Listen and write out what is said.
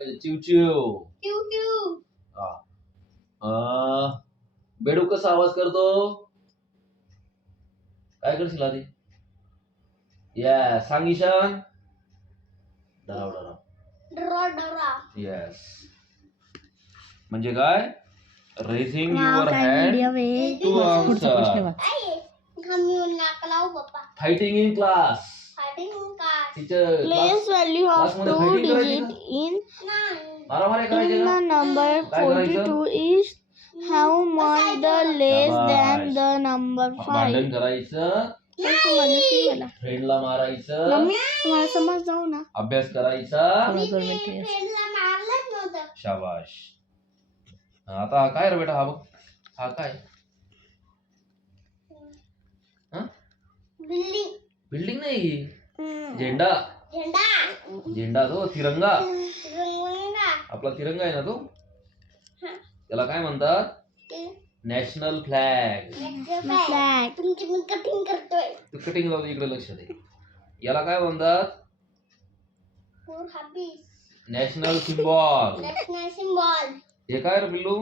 चिवचिव. चिव चिव. बेडूक कसा आवाज करतो? काय करशील आधी? येस, सांग ईशान. डराव डराव. डरा डरा. येस. म्हणजे काय? Raising your hand to answer. Fighting in class. Teacher Place value of क्लासमध्ये 2 फायटिंग करायची digit का? in मारामारी करायची the का? number काय करायचं? 42 is how much the less than the number 5. भांडण करायचं, समजलंच नाही मला. फ्रेंडला मारायचं, मम्मी मला समज जाऊ ना. अभ्यास करायचा. मिनिट. शाबाश. आता हा काय रे बेटा? हा बघ, हा काय? बिल्डिंग नाही, झेंडा. झेंडा तो तिरंगा. आपला तिरंगा आहे ना तो. त्याला काय म्हणतात? National flag. तू कटिंग जाऊ दे, इकडे लक्ष दे. याला काय म्हणतात? National symbol. हे काय रे पिल्लू?